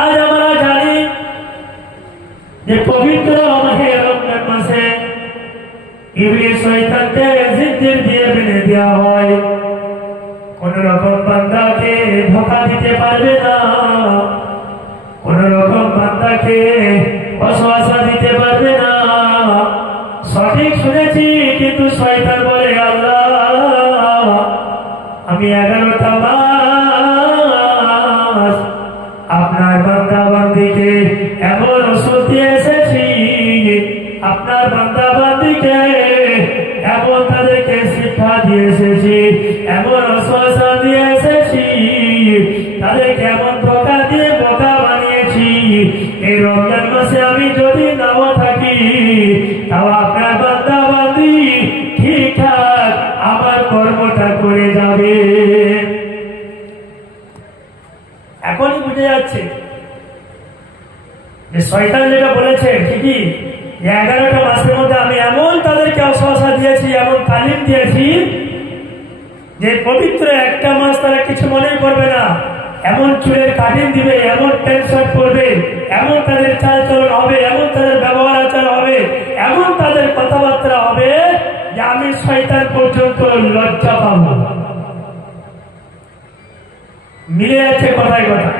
আজ আমরা জানি যে পবিত্র মাহে রমজান মাসে ইবলিস শয়তানকে জিঞ্জির দিয়ে বেঁধে দেওয়া হয়, কোন রকম বান্দাকে ধোঁকা দিতে পারবে না, কোন রকম বান্দাকে ওয়াসওয়াসা দিতে পারবে না। সঠিক শুনেছি, কিন্তু শয়তান বলে আল্লাহ আমি 11টা মাস আপনার বান্দা বান্দিকে এমন ওষুধ দিয়ে এসেছি, আপনার বান্দা বান্দিকে এমন তাদেরকে শিক্ষা দিয়ে এসেছি, এমন ওয়াসওয়াসা দিয়ে এসেছি, তাদেরকে এমন ধোঁকা দিয়ে বোকা বানিয়েছি। এই রমজান মাসে আমি যদি নাও থাকি, তাও আপনার বান্দা বান্দি ঠিকঠাক আমার কর্মটা করে যাবে। এখনই বুঝে যাচ্ছে যে শয়তান যেটা বলেছে ঠিকই, 11টা মাসের মধ্যে আমি এমন তাদেরকে ওয়াসওয়াসা দিয়েছি, এমন তালিম দিয়েছি যে পবিত্র একটা মাস তারা কিছু মনে করবে না, এমন চুলের কাটিং দিবে, এমন টেনশন করবে, এমন তাদের চালচলন হবে, এমন তাদের ব্যবহার আচার হবে, এমন তাদের কথাবার্তা হবে যে আমি শয়তান পর্যন্ত লজ্জা পাবো। মিলে যাচ্ছে কথায় কথা।